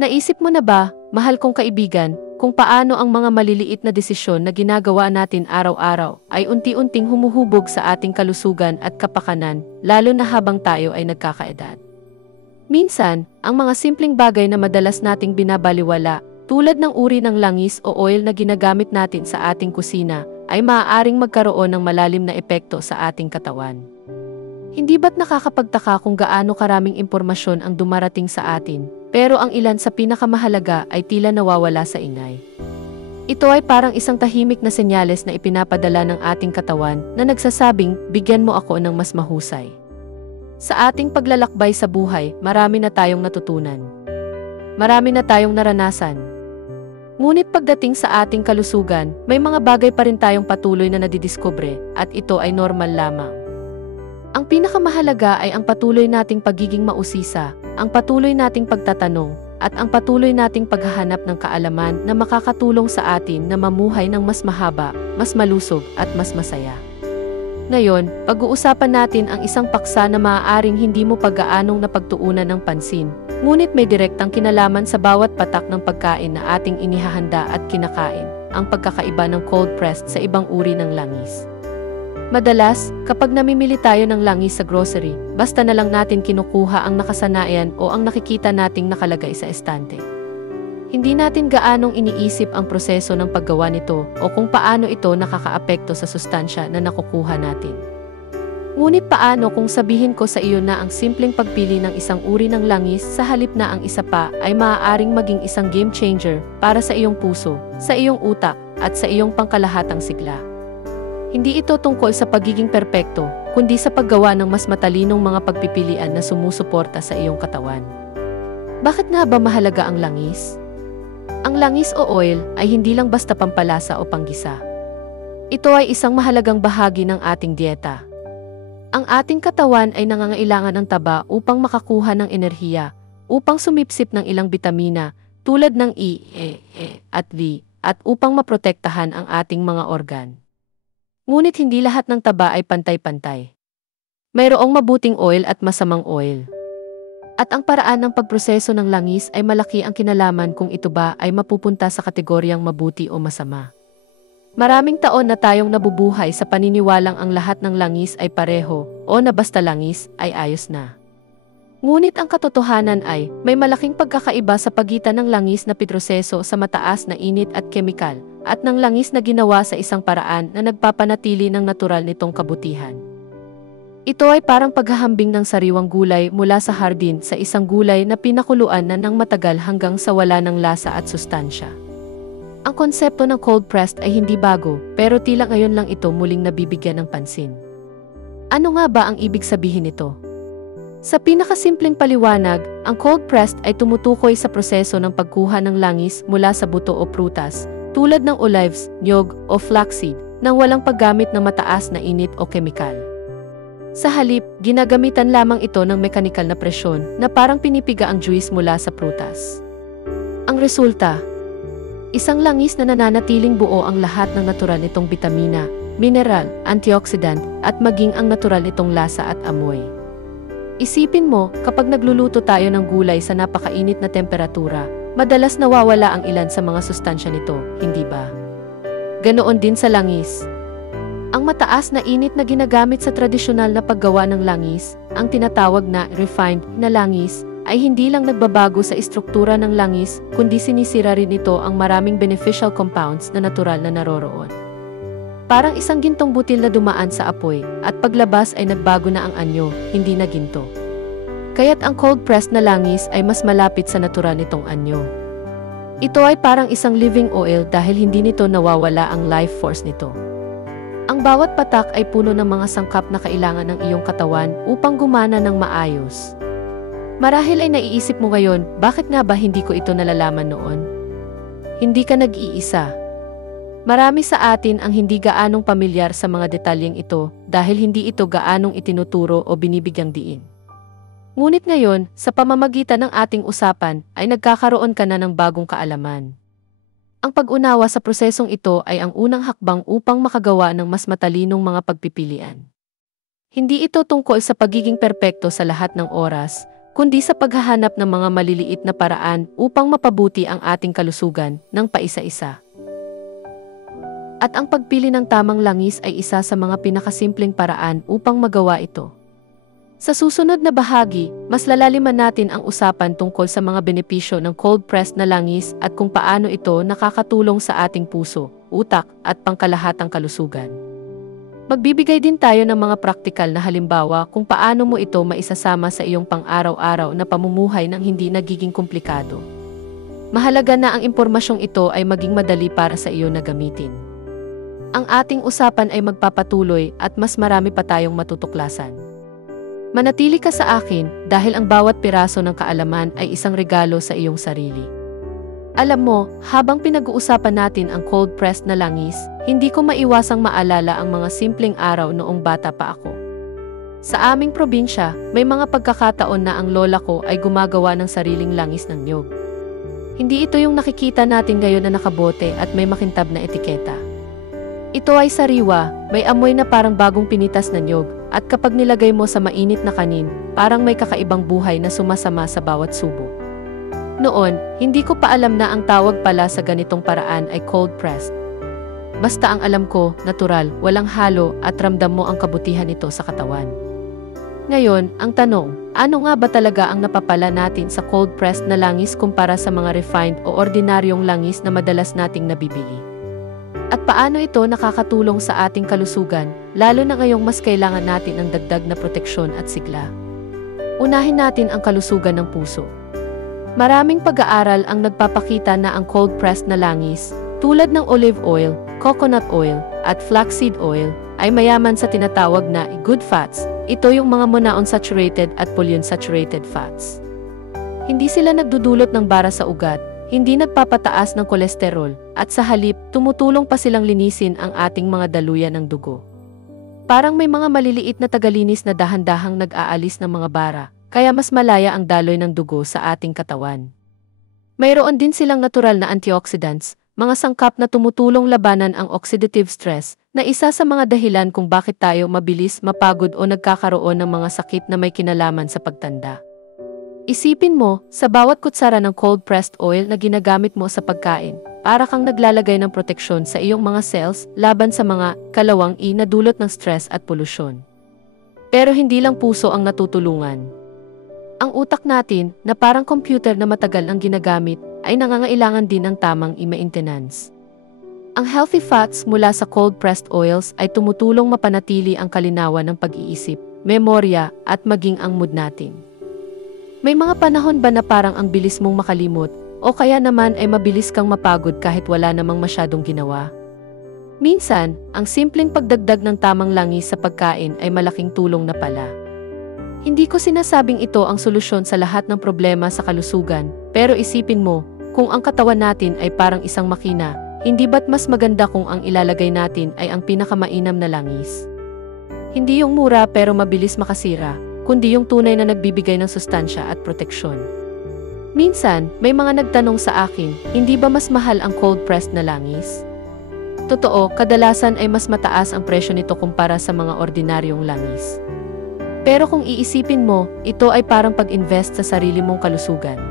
Naisip mo na ba, mahal kong kaibigan, kung paano ang mga maliliit na desisyon na ginagawa natin araw-araw ay unti-unting humuhubog sa ating kalusugan at kapakanan, lalo na habang tayo ay nagkakaedad? Minsan, ang mga simpleng bagay na madalas nating binabaliwala, tulad ng uri ng langis o oil na ginagamit natin sa ating kusina, ay maaaring magkaroon ng malalim na epekto sa ating katawan. Hindi ba't nakakapagtaka kung gaano karaming impormasyon ang dumarating sa atin, pero ang ilan sa pinakamahalaga ay tila nawawala sa ingay? Ito ay parang isang tahimik na senyales na ipinapadala ng ating katawan na nagsasabing, bigyan mo ako ng mas mahusay. Sa ating paglalakbay sa buhay, marami na tayong natutunan. Marami na tayong naranasan. Ngunit pagdating sa ating kalusugan, may mga bagay pa rin tayong patuloy na nadidiskubre, at ito ay normal lamang. Ang pinakamahalaga ay ang patuloy nating pagiging mausisa, ang patuloy nating pagtatanong, at ang patuloy nating paghahanap ng kaalaman na makakatulong sa atin na mamuhay ng mas mahaba, mas malusog, at mas masaya. Ngayon, pag-uusapan natin ang isang paksa na maaaring hindi mo pag-aanong napagtuunan ng pansin, ngunit may direktang kinalaman sa bawat patak ng pagkain na ating inihahanda at kinakain, ang pagkakaiba ng cold pressed sa ibang uri ng langis. Madalas, kapag namimili tayo ng langis sa grocery, basta na lang natin kinukuha ang nakasanayan o ang nakikita nating nakalagay sa estante. Hindi natin gaanong iniisip ang proseso ng paggawa nito o kung paano ito nakakaapekto sa sustansya na nakukuha natin. Ngunit paano kung sabihin ko sa iyo na ang simpleng pagpili ng isang uri ng langis sa halip na ang isa pa ay maaaring maging isang game changer para sa iyong puso, sa iyong utak, at sa iyong pangkalahatang sigla? Hindi ito tungkol sa pagiging perpekto, kundi sa paggawa ng mas matalinong mga pagpipilian na sumusuporta sa iyong katawan. Bakit nga ba mahalaga ang langis? Ang langis o oil ay hindi lang basta pampalasa o panggisa. Ito ay isang mahalagang bahagi ng ating dieta. Ang ating katawan ay nangangailangan ng taba upang makakuha ng enerhiya, upang sumipsip ng ilang bitamina tulad ng E, at D, at upang maprotektahan ang ating mga organ. Ngunit hindi lahat ng taba ay pantay-pantay. Mayroong mabuting oil at masamang oil. At ang paraan ng pagproseso ng langis ay malaki ang kinalaman kung ito ba ay mapupunta sa kategoryang mabuti o masama. Maraming taon na tayong nabubuhay sa paniniwalang ang lahat ng langis ay pareho o na basta langis ay ayos na. Ngunit ang katotohanan ay may malaking pagkakaiba sa pagitan ng langis na pitroseso sa mataas na init at kemikal at ng langis na ginawa sa isang paraan na nagpapanatili ng natural nitong kabutihan. Ito ay parang paghahambing ng sariwang gulay mula sa hardin sa isang gulay na pinakuluan na ng matagal hanggang sa wala ng lasa at sustansya. Ang konsepto ng cold pressed ay hindi bago, pero tila ngayon lang ito muling nabibigyan ng pansin. Ano nga ba ang ibig sabihin nito? Sa pinakasimpleng paliwanag, ang cold pressed ay tumutukoy sa proseso ng pagkuha ng langis mula sa buto o prutas, tulad ng olives, niyog, o flaxseed, nang walang paggamit ng mataas na init o kemikal. Sa halip, ginagamitan lamang ito ng mekanikal na presyon na parang pinipiga ang juice mula sa prutas. Ang resulta, isang langis na nananatiling buo ang lahat ng natural nitong bitamina, mineral, antioxidant, at maging ang natural nitong lasa at amoy. Isipin mo, kapag nagluluto tayo ng gulay sa napakainit na temperatura, madalas nawawala ang ilan sa mga sustansya nito, hindi ba? Ganoon din sa langis. Ang mataas na init na ginagamit sa tradisyonal na paggawa ng langis, ang tinatawag na refined na langis, ay hindi lang nagbabago sa istruktura ng langis, kundi sinisira rin ito ang maraming beneficial compounds na natural na naroroon. Parang isang gintong butil na dumaan sa apoy, at paglabas ay nagbago na ang anyo, hindi na ginto. Kaya't ang cold-pressed na langis ay mas malapit sa natural nitong anyo. Ito ay parang isang living oil dahil hindi nito nawawala ang life force nito. Ang bawat patak ay puno ng mga sangkap na kailangan ng iyong katawan upang gumana ng maayos. Marahil ay naiisip mo ngayon, bakit nga ba hindi ko ito nalalaman noon? Hindi ka nag-iisa. Marami sa atin ang hindi gaanong pamilyar sa mga detalyeng ito dahil hindi ito gaanong itinuturo o binibigyang diin. Ngunit ngayon, sa pamamagitan ng ating usapan, ay nagkakaroon ka na ng bagong kaalaman. Ang pag-unawa sa prosesong ito ay ang unang hakbang upang makagawa ng mas matalinong mga pagpipilian. Hindi ito tungkol sa pagiging perpekto sa lahat ng oras, kundi sa paghahanap ng mga maliliit na paraan upang mapabuti ang ating kalusugan ng paisa-isa. At ang pagpili ng tamang langis ay isa sa mga pinakasimpleng paraan upang magawa ito. Sa susunod na bahagi, mas lalaliman natin ang usapan tungkol sa mga benepisyo ng cold-pressed na langis at kung paano ito nakakatulong sa ating puso, utak at pangkalahatang kalusugan. Magbibigay din tayo ng mga praktikal na halimbawa kung paano mo ito maisasama sa iyong pang-araw-araw na pamumuhay nang hindi nagiging komplikado. Mahalaga na ang impormasyong ito ay maging madali para sa iyo na gamitin. Ang ating usapan ay magpapatuloy at mas marami pa tayong matutuklasan. Manatili ka sa akin dahil ang bawat piraso ng kaalaman ay isang regalo sa iyong sarili. Alam mo, habang pinag-uusapan natin ang cold-pressed na langis, hindi ko maiwasang maalala ang mga simpleng araw noong bata pa ako. Sa aming probinsya, may mga pagkakataon na ang lola ko ay gumagawa ng sariling langis ng niyog. Hindi ito yung nakikita natin ngayon na nakabote at may makintab na etiketa. Ito ay sariwa, may amoy na parang bagong pinitas na niyog, at kapag nilagay mo sa mainit na kanin, parang may kakaibang buhay na sumasama sa bawat subo. Noon, hindi ko pa alam na ang tawag pala sa ganitong paraan ay cold-pressed. Basta ang alam ko, natural, walang halo at ramdam mo ang kabutihan nito sa katawan. Ngayon, ang tanong, ano nga ba talaga ang napapala natin sa cold-pressed na langis kumpara sa mga refined o ordinaryong langis na madalas nating nabibili? At paano ito nakakatulong sa ating kalusugan, lalo na ngayong mas kailangan natin ng dagdag na proteksyon at sigla? Unahin natin ang kalusugan ng puso. Maraming pag-aaral ang nagpapakita na ang cold-pressed na langis, tulad ng olive oil, coconut oil, at flaxseed oil, ay mayaman sa tinatawag na good fats. Ito yung mga monounsaturated at polyunsaturated fats. Hindi sila nagdudulot ng bara sa ugat, hindi nagpapataas ng kolesterol, at sa halip, tumutulong pa silang linisin ang ating mga daluyan ng dugo. Parang may mga maliliit na tagalinis na dahan-dahang nag-aalis ng mga bara, kaya mas malaya ang daloy ng dugo sa ating katawan. Mayroon din silang natural na antioxidants, mga sangkap na tumutulong labanan ang oxidative stress, na isa sa mga dahilan kung bakit tayo mabilis mapagod o nagkakaroon ng mga sakit na may kinalaman sa pagtanda. Isipin mo, sa bawat kutsara ng cold-pressed oil na ginagamit mo sa pagkain, para kang naglalagay ng proteksyon sa iyong mga cells laban sa mga kalawang na dulot ng stress at polusyon. Pero hindi lang puso ang natutulungan. Ang utak natin, na parang computer na matagal ang ginagamit, ay nangangailangan din ng tamang i-maintenance. Ang healthy fats mula sa cold-pressed oils ay tumutulong mapanatili ang kalinawan ng pag-iisip, memorya, at maging ang mood natin. May mga panahon ba na parang ang bilis mong makalimot, o kaya naman ay mabilis kang mapagod kahit wala namang masyadong ginawa? Minsan, ang simpleng pagdagdag ng tamang langis sa pagkain ay malaking tulong na pala. Hindi ko sinasabing ito ang solusyon sa lahat ng problema sa kalusugan, pero isipin mo, kung ang katawan natin ay parang isang makina, hindi ba't mas maganda kung ang ilalagay natin ay ang pinakamainam na langis? Hindi yung mura pero mabilis makasira, kundi yung tunay na nagbibigay ng sustansya at proteksyon. Minsan, may mga nagtanong sa akin, hindi ba mas mahal ang cold-pressed na langis? Totoo, kadalasan ay mas mataas ang presyo nito kumpara sa mga ordinaryong langis. Pero kung iisipin mo, ito ay parang pag-invest sa sarili mong kalusugan.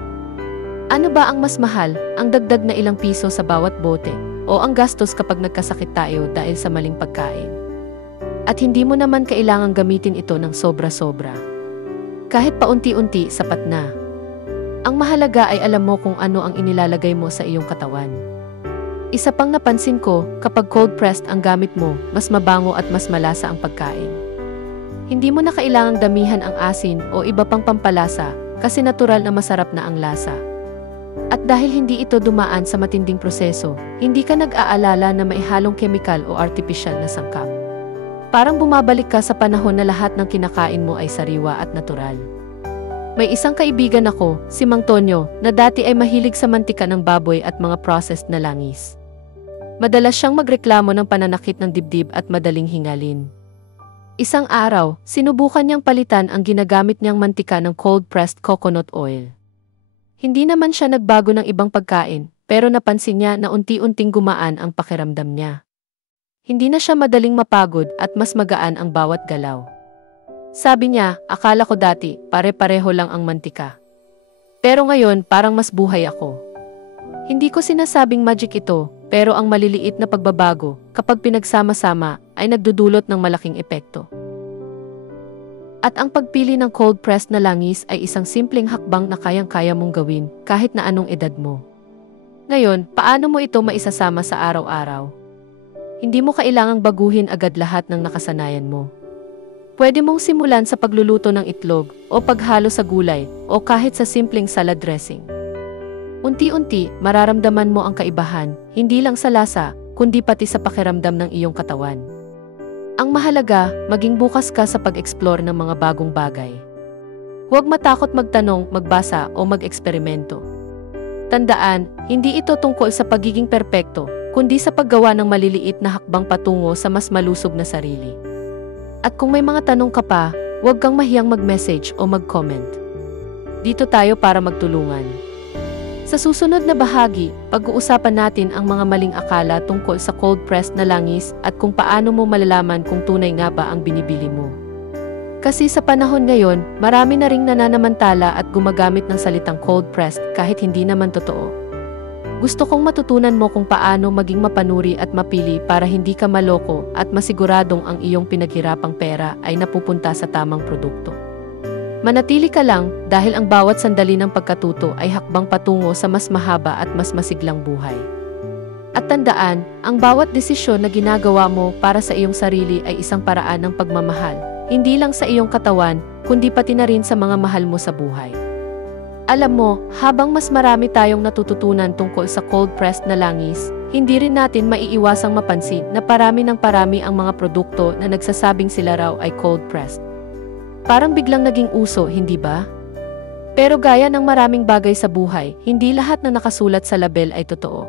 Ano ba ang mas mahal, ang dagdag na ilang piso sa bawat bote, o ang gastos kapag nagkasakit tayo dahil sa maling pagkain? At hindi mo naman kailangang gamitin ito ng sobra-sobra. Kahit paunti-unti, sapat na. Ang mahalaga ay alam mo kung ano ang inilalagay mo sa iyong katawan. Isa pang napansin ko, kapag cold-pressed ang gamit mo, mas mabango at mas malasa ang pagkain. Hindi mo na kailangang damihan ang asin o iba pang pampalasa, kasi natural na masarap na ang lasa. At dahil hindi ito dumaan sa matinding proseso, hindi ka nag-aalala na may halong kemikal o artificial na sangkap. Parang bumabalik ka sa panahon na lahat ng kinakain mo ay sariwa at natural. May isang kaibigan ako, si Mang Tonyo, na dati ay mahilig sa mantika ng baboy at mga processed na langis. Madalas siyang magreklamo ng pananakit ng dibdib at madaling hingalin. Isang araw, sinubukan niyang palitan ang ginagamit niyang mantika ng cold-pressed coconut oil. Hindi naman siya nagbago ng ibang pagkain, pero napansin niya na unti-unting gumaan ang pakiramdam niya. Hindi na siya madaling mapagod at mas magaan ang bawat galaw. Sabi niya, akala ko dati, pare-pareho lang ang mantika. Pero ngayon, parang mas buhay ako. Hindi ko sinasabing magic ito, pero ang maliliit na pagbabago, kapag pinagsama-sama, ay nagdudulot ng malaking epekto. At ang pagpili ng cold-pressed na langis ay isang simpleng hakbang na kayang-kaya mong gawin, kahit na anong edad mo. Ngayon, paano mo ito maisasama sa araw-araw? Hindi mo kailangang baguhin agad lahat ng nakasanayan mo. Pwede mong simulan sa pagluluto ng itlog, o paghalo sa gulay, o kahit sa simpleng salad dressing. Unti-unti, mararamdaman mo ang kaibahan, hindi lang sa lasa, kundi pati sa pakiramdam ng iyong katawan. Ang mahalaga, maging bukas ka sa pag-explore ng mga bagong bagay. Huwag matakot magtanong, magbasa, o mag-eksperimento. Tandaan, hindi ito tungkol sa pagiging perpekto, kundi sa paggawa ng maliliit na hakbang patungo sa mas malusog na sarili. At kung may mga tanong ka pa, huwag kang mahiyang mag-message o mag-comment. Dito tayo para magtulungan. Sa susunod na bahagi, pag-uusapan natin ang mga maling akala tungkol sa cold-pressed na langis at kung paano mo malalaman kung tunay nga ba ang binibili mo. Kasi sa panahon ngayon, marami na ring nananamantala at gumagamit ng salitang cold-pressed kahit hindi naman totoo. Gusto kong matutunan mo kung paano maging mapanuri at mapili para hindi ka maloko at masiguradong ang iyong pinaghirapang pera ay napupunta sa tamang produkto. Manatili ka lang dahil ang bawat sandali ng pagkatuto ay hakbang patungo sa mas mahaba at mas masiglang buhay. At tandaan, ang bawat desisyon na ginagawa mo para sa iyong sarili ay isang paraan ng pagmamahal, hindi lang sa iyong katawan, kundi pati na rin sa mga mahal mo sa buhay. Alam mo, habang mas marami tayong natututunan tungkol sa cold-pressed na langis, hindi rin natin maiiwasang mapansin na parami ng parami ang mga produkto na nagsasabing sila raw ay cold-pressed. Parang biglang naging uso, hindi ba? Pero gaya ng maraming bagay sa buhay, hindi lahat na nakasulat sa label ay totoo.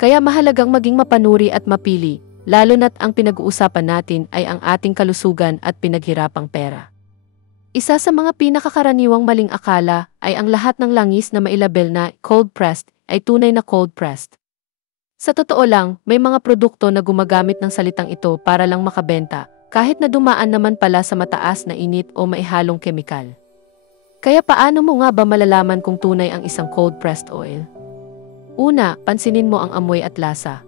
Kaya mahalagang maging mapanuri at mapili, lalo na't ang pinag-uusapan natin ay ang ating kalusugan at pinaghirapang pera. Isa sa mga pinakakaraniwang maling akala ay ang lahat ng langis na mailabel na cold-pressed ay tunay na cold-pressed. Sa totoo lang, may mga produkto na gumagamit ng salitang ito para lang makabenta, kahit na dumaan naman pala sa mataas na init o maihalong kemikal. Kaya paano mo nga ba malalaman kung tunay ang isang cold-pressed oil? Una, pansinin mo ang amoy at lasa.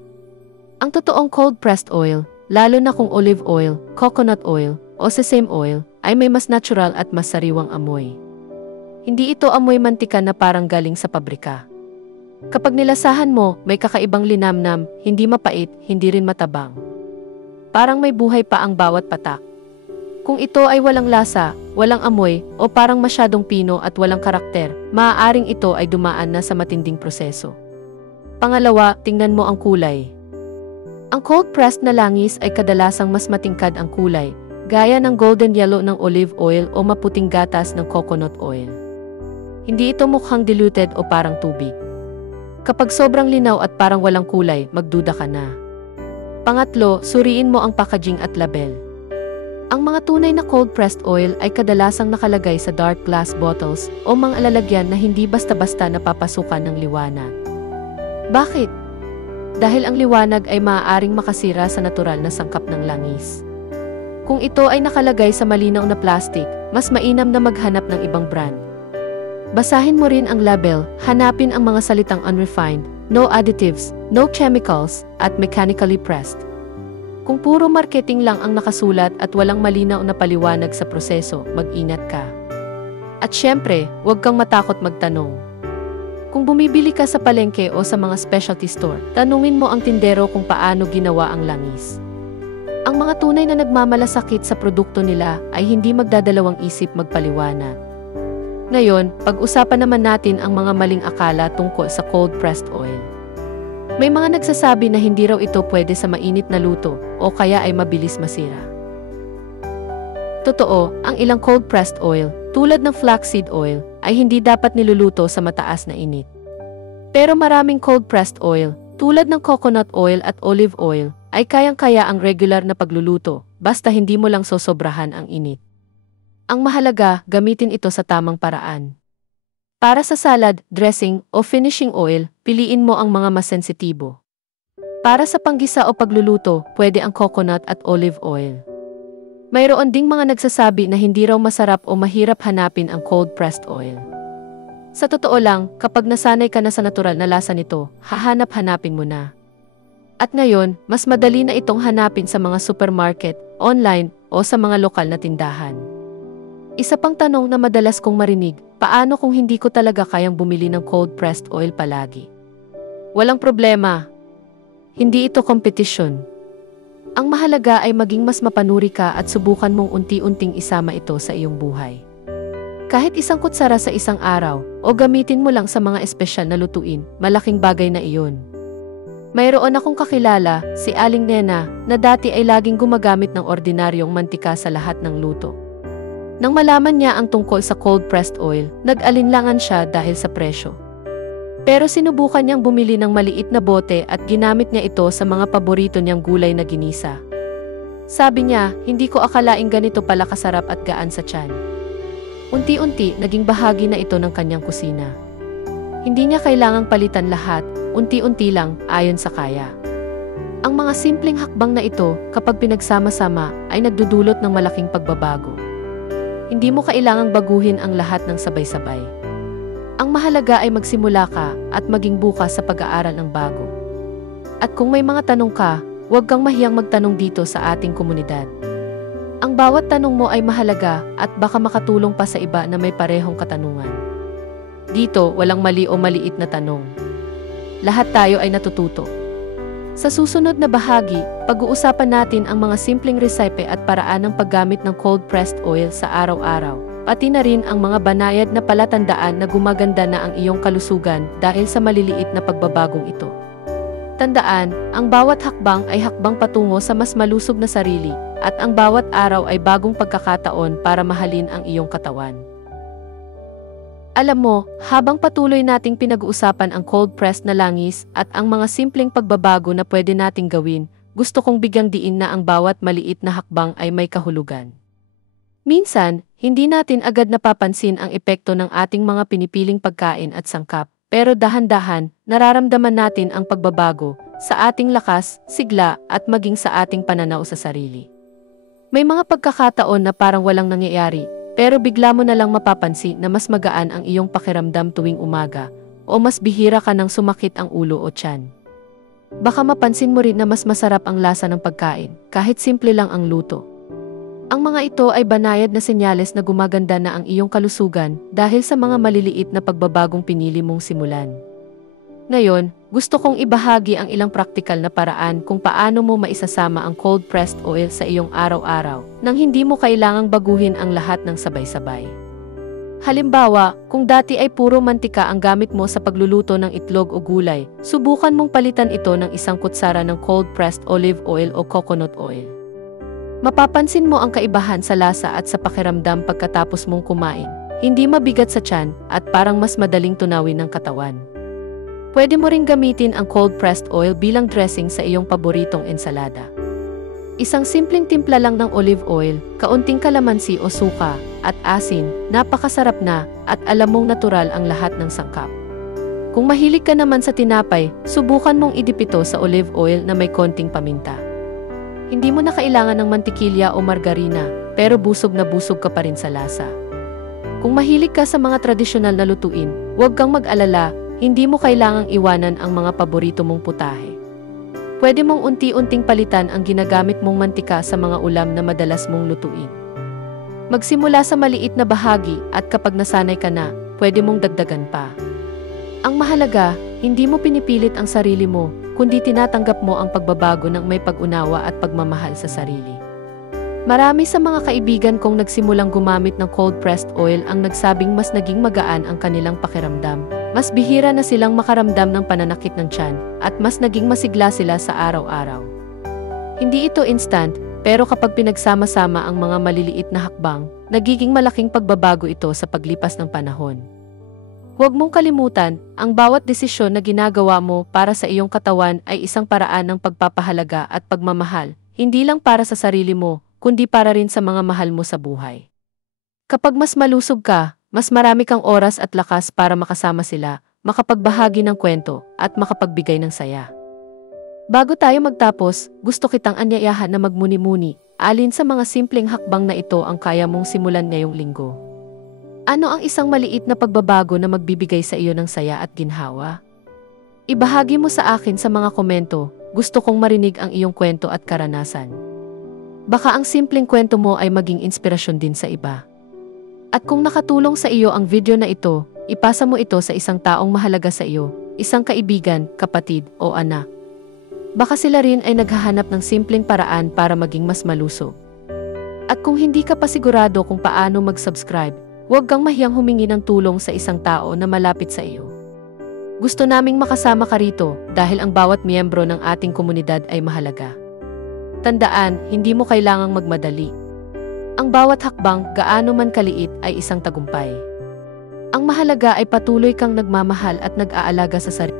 Ang totoong cold-pressed oil, lalo na kung olive oil, coconut oil, o sesame oil, ay may mas natural at mas sariwang amoy. Hindi ito amoy mantika na parang galing sa pabrika. Kapag nilasahan mo, may kakaibang linamnam, hindi mapait, hindi rin matabang. Parang may buhay pa ang bawat patak. Kung ito ay walang lasa, walang amoy, o parang masyadong pino at walang karakter, maaaring ito ay dumaan na sa matinding proseso. Pangalawa, tingnan mo ang kulay. Ang cold-pressed na langis ay kadalasang mas matingkad ang kulay, gaya ng golden yellow ng olive oil o maputing gatas ng coconut oil. Hindi ito mukhang diluted o parang tubig. Kapag sobrang linaw at parang walang kulay, magduda ka na. Pangatlo, suriin mo ang packaging at label. Ang mga tunay na cold-pressed oil ay kadalasang nakalagay sa dark glass bottles o mga lalagyan na hindi basta-basta napapasukan ng liwanag. Bakit? Dahil ang liwanag ay maaaring makasira sa natural na sangkap ng langis. Kung ito ay nakalagay sa malinaw na plastic, mas mainam na maghanap ng ibang brand. Basahin mo rin ang label, hanapin ang mga salitang unrefined, no additives, no chemicals, at mechanically pressed. Kung puro marketing lang ang nakasulat at walang malinaw na paliwanag sa proseso, mag-ingat ka. At syempre, huwag kang matakot magtanong. Kung bumibili ka sa palengke o sa mga specialty store, tanungin mo ang tindero kung paano ginawa ang langis. Ang mga tunay na nagmamalasakit sa produkto nila ay hindi magdadalawang isip magpaliwanag. Ngayon, pag-usapan naman natin ang mga maling akala tungkol sa cold-pressed oil. May mga nagsasabi na hindi raw ito pwede sa mainit na luto o kaya ay mabilis masira. Totoo, ang ilang cold-pressed oil, tulad ng flaxseed oil, ay hindi dapat niluluto sa mataas na init. Pero maraming cold-pressed oil, tulad ng coconut oil at olive oil, ay kayang-kaya ang regular na pagluluto, basta hindi mo lang sosobrahan ang init. Ang mahalaga, gamitin ito sa tamang paraan. Para sa salad, dressing, o finishing oil, piliin mo ang mga mas sensitibo. Para sa panggisa o pagluluto, pwede ang coconut at olive oil. Mayroon ding mga nagsasabi na hindi raw masarap o mahirap hanapin ang cold-pressed oil. Sa totoo lang, kapag nasanay ka na sa natural na lasa nito, hahanap-hanapin mo na. At ngayon, mas madali na itong hanapin sa mga supermarket, online, o sa mga lokal na tindahan. Isa pang tanong na madalas kong marinig, paano kung hindi ko talaga kayang bumili ng cold-pressed oil palagi? Walang problema. Hindi ito kompetisyon. Ang mahalaga ay maging mas mapanuri ka at subukan mong unti-unting isama ito sa iyong buhay. Kahit isang kutsara sa isang araw, o gamitin mo lang sa mga espesyal na lutuin, malaking bagay na iyon. Mayroon akong kakilala, si Aling Nena, na dati ay laging gumagamit ng ordinaryong mantika sa lahat ng luto. Nang malaman niya ang tungkol sa cold-pressed oil, nag-alinlangan siya dahil sa presyo. Pero sinubukan niyang bumili ng maliit na bote at ginamit niya ito sa mga paborito niyang gulay na ginisa. Sabi niya, hindi ko akalaing ganito pala kasarap at gaan sa tiyan. Unti-unti, naging bahagi na ito ng kanyang kusina. Hindi niya kailangang palitan lahat, unti-unti lang, ayon sa kaya. Ang mga simpleng hakbang na ito, kapag pinagsama-sama, ay nagdudulot ng malaking pagbabago. Hindi mo kailangang baguhin ang lahat ng sabay-sabay. Ang mahalaga ay magsimula ka at maging bukas sa pag-aaral ng bago. At kung may mga tanong ka, huwag kang mahiyang magtanong dito sa ating komunidad. Ang bawat tanong mo ay mahalaga at baka makatulong pa sa iba na may parehong katanungan. Dito, walang mali o maliit na tanong. Lahat tayo ay natututo. Sa susunod na bahagi, pag-uusapan natin ang mga simpleng resipe at paraan ng paggamit ng cold-pressed oil sa araw-araw. Pati na rin ang mga banayad na palatandaan na gumaganda na ang iyong kalusugan dahil sa maliliit na pagbabagong ito. Tandaan, ang bawat hakbang ay hakbang patungo sa mas malusog na sarili, at ang bawat araw ay bagong pagkakataon para mahalin ang iyong katawan. Alam mo, habang patuloy nating pinag-uusapan ang cold-pressed na langis at ang mga simpleng pagbabago na pwede nating gawin, gusto kong bigyang diin na ang bawat maliit na hakbang ay may kahulugan. Minsan, hindi natin agad napapansin ang epekto ng ating mga pinipiling pagkain at sangkap, pero dahan-dahan, nararamdaman natin ang pagbabago sa ating lakas, sigla, at maging sa ating pananaw sa sarili. May mga pagkakataon na parang walang nangyayari, pero bigla mo na lang mapapansin na mas magaan ang iyong pakiramdam tuwing umaga, o mas bihira ka nang sumakit ang ulo o tiyan. Baka mapansin mo rin na mas masarap ang lasa ng pagkain, kahit simple lang ang luto. Ang mga ito ay banayad na senyales na gumaganda na ang iyong kalusugan dahil sa mga maliliit na pagbabagong pinili mong simulan. Ngayon, gusto kong ibahagi ang ilang praktikal na paraan kung paano mo maisasama ang cold-pressed oil sa iyong araw-araw nang hindi mo kailangang baguhin ang lahat ng sabay-sabay. Halimbawa, kung dati ay puro mantika ang gamit mo sa pagluluto ng itlog o gulay, subukan mong palitan ito ng isang kutsara ng cold-pressed olive oil o coconut oil. Mapapansin mo ang kaibahan sa lasa at sa pakiramdam pagkatapos mong kumain. Hindi mabigat sa tiyan at parang mas madaling tunawin ng katawan. Pwede mo ring gamitin ang cold-pressed oil bilang dressing sa iyong paboritong ensalada. Isang simpleng timpla lang ng olive oil, kaunting kalamansi o suka, at asin, napakasarap na, at alam mong natural ang lahat ng sangkap. Kung mahilig ka naman sa tinapay, subukan mong idipito sa olive oil na may konting paminta. Hindi mo na kailangan ng mantikilya o margarina, pero busog na busog ka pa rin sa lasa. Kung mahilig ka sa mga tradisyonal na lutuin, huwag kang mag-alala, hindi mo kailangang iwanan ang mga paborito mong putahe. Pwede mong unti-unting palitan ang ginagamit mong mantika sa mga ulam na madalas mong lutuin. Magsimula sa maliit na bahagi at kapag nasanay ka na, pwede mong dagdagan pa. Ang mahalaga, hindi mo pinipilit ang sarili mo, kundi tinatanggap mo ang pagbabago ng may pag-unawa at pagmamahal sa sarili. Marami sa mga kaibigan kong nagsimulang gumamit ng cold-pressed oil ang nagsabing mas naging magaan ang kanilang pakiramdam, mas bihira na silang makaramdam ng pananakit ng tiyan, at mas naging masigla sila sa araw-araw. Hindi ito instant, pero kapag pinagsama-sama ang mga maliliit na hakbang, nagiging malaking pagbabago ito sa paglipas ng panahon. Huwag mong kalimutan, ang bawat desisyon na ginagawa mo para sa iyong katawan ay isang paraan ng pagpapahalaga at pagmamahal, hindi lang para sa sarili mo, kundi para rin sa mga mahal mo sa buhay. Kapag mas malusog ka, mas marami kang oras at lakas para makasama sila, makapagbahagi ng kwento, at makapagbigay ng saya. Bago tayo magtapos, gusto kitang anyayahan na magmuni-muni. alin sa mga simpleng hakbang na ito ang kaya mong simulan ngayong linggo? Ano ang isang maliit na pagbabago na magbibigay sa iyo ng saya at ginhawa? Ibahagi mo sa akin sa mga komento, gusto kong marinig ang iyong kwento at karanasan. Baka ang simpleng kwento mo ay maging inspirasyon din sa iba. At kung nakatulong sa iyo ang video na ito, ipasa mo ito sa isang taong mahalaga sa iyo, isang kaibigan, kapatid, o anak. Baka sila rin ay naghahanap ng simpleng paraan para maging mas malusog. At kung hindi ka pa sigurado kung paano mag-subscribe, huwag kang mahiyang humingi ng tulong sa isang tao na malapit sa iyo. Gusto naming makasama ka rito dahil ang bawat miyembro ng ating komunidad ay mahalaga. Tandaan, hindi mo kailangang magmadali. Ang bawat hakbang, gaano man kaliit, ay isang tagumpay. Ang mahalaga ay patuloy kang nagmamahal at nag-aalaga sa sarili.